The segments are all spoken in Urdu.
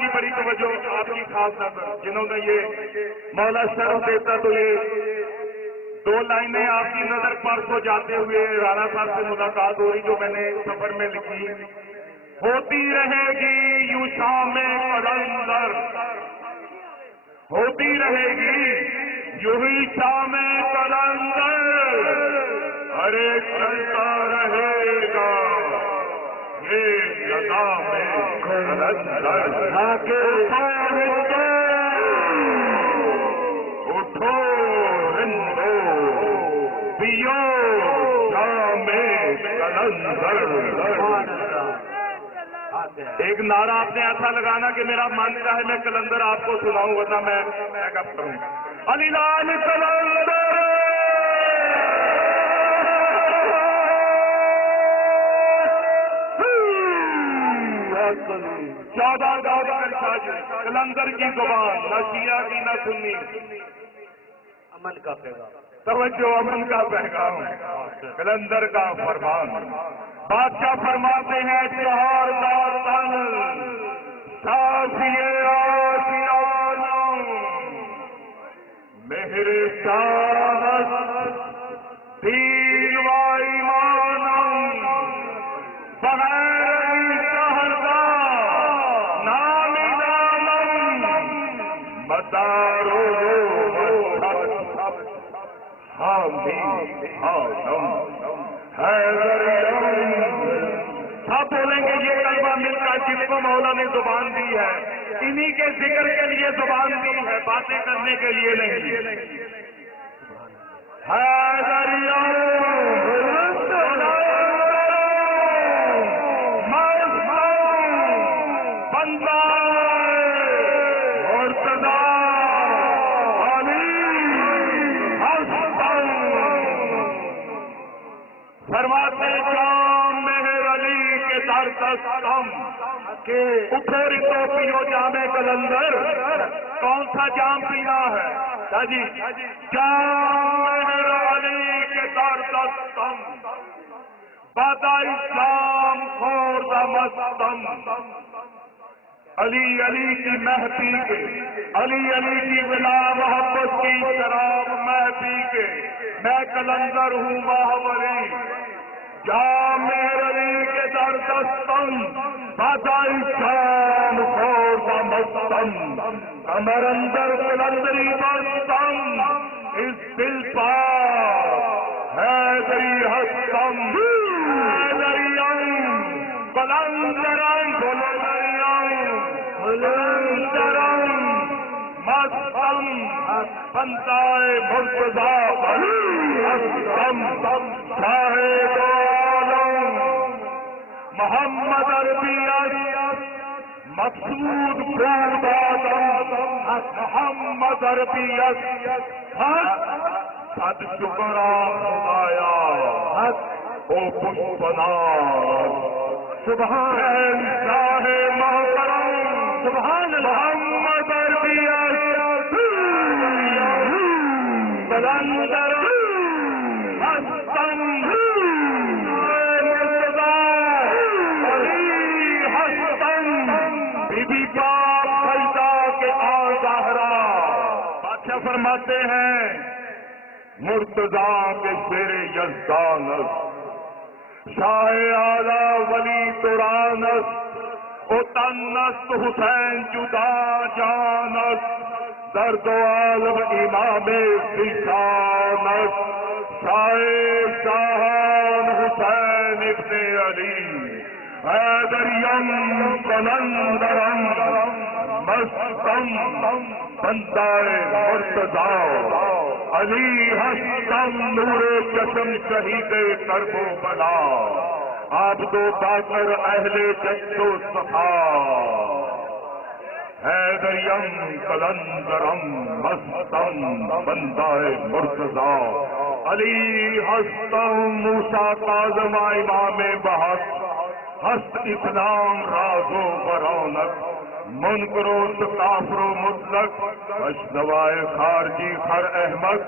جی بڑی توجہ آپ کی خاص نظر، جنہوں نے یہ مولا شرف دیتا تو یہ 2 لائنیں آپ کی نظر پر کو جاتے ہوئے رانا صاحب سے ملاقات ہوئی جو میں نے سفر میں لکھی، ہوتی رہے گی یوں شام قلندر، ہوتی رہے گی یوں ہی شام قلندر، ارے چلتا رہے گا یہ لگا میں قلندر، اٹھو رندو پیو شام قلندر۔ ایک نعرہ آپ نے ایسا لگانا کہ میرا من چاہے میں قلندر آپ کو سناؤں، ورنہ میں کب کروں۔ علی لال قلندر، چودہ قلندر کی زبان، نہ شیعہ کی نہ سنی، امن کا پیغام، توجہ امن کا پیغام، قلندر کا فرمان۔ بادشاہ فرماتے ہیں چہار داتن صافی آسیانم، مہر شانت دین و ایمانم، بغیر شہدا نام نامم، مدارو حامی حالم سب بولیں گے یہ کلمہ مل کر جس کو مولا نے زبان دی ہے، انہی کے ذکر کے لیے زبان دی ہے، باتیں کرنے کے لیے نہیں۔ بندہ فرماتے جام مہر علی کے در دستم، کہ اٹھو رندو پیو جام قلندر، کون سا جام پینا ہے جی؟ جام مہر علی کے در دستم، بادا اسلام خورد مستم، علی علی کی مہ پی کے، علی علی کی ولا محبت کی شراب مہ پی کے، میں قلندر ہوں ماہوری، جام مہر علی کے در دستم، بادا اسلام خورد مستم، کمر اندر قلندری بستم، اس دل پاک حیدری ہستم، حیدریم قلندرم، قلندرم مستم، بندائے مرتضی مستم، شاہد عالم محمد عربیت مقصود فرود آدم، محمد عربیت صد شکرا خدایا او پشپناز، سبحان شاہ محترم، سبحان محمد عربیت قلندر مستم، بادشاہ فرماتے ہیں مرتضیٰ کے شیر یزدانس، شاہ اعلی ولی ترانس، او تنست حسین جدا جانس، درد و عالم امام فشانس، شاہ شاہان حسین ابن علی، حیدریم قلندرم مستم، بندائے مرتضیٰ علی ہستم، نور چشم شہید کرب و بلا، آپ دو باقر اہل جد و صفا، حیدریم قلندرم مستم، بندائے مرتضیٰ علی ہستم، موسیٰ کاظم امام بحق، ہست اسلام راز و برونق، منکر و کافر و مطلق، اشنوائے خارجی خر احمد،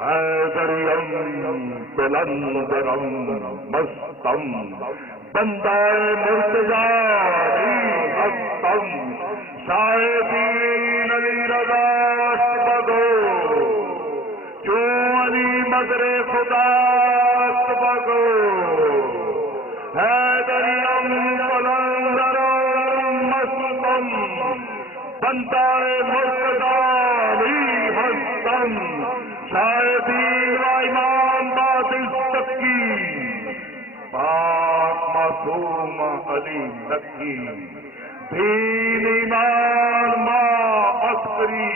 حیدریم قلندرم مستم، بندائے مرتضیٰ علی ہستم، صاحبین علی رضا بگو جو علی مدر خدا بگو حیدریم قلندرم مستم بندہ مرتضی ہستم شاہدین و امام بادشتکی پاک معصوم علی لکی دین ایمان ما عسکری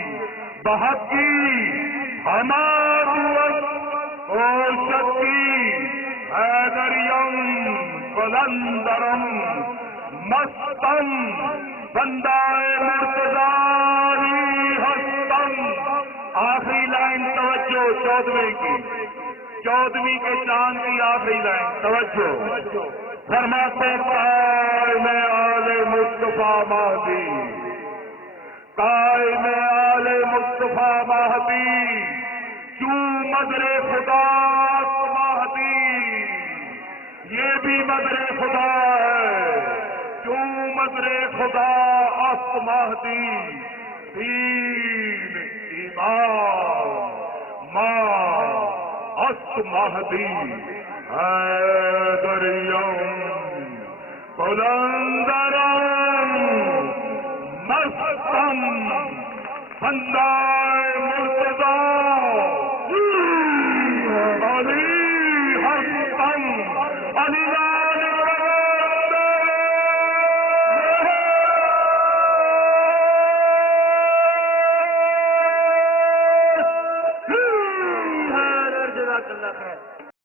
بحقی ہمارت اور شکی حیدریم قلندرم مستم بندہ مرتضی ہستم. آخری لائن توجہ 14ویں کے چاند کی آخری لائن توجہ فرماتے قائم آل مصطفیٰ مہدی قائم آل مصطفیٰ مہدی کیوں مدر خدا مہدی یہ بھی مدر خدا ہے کیوں مدر خدا است مہدی دین ایمان ماں است مہدی حیدریم قلندرم مستم بندہ مرتضی علی ہستم علی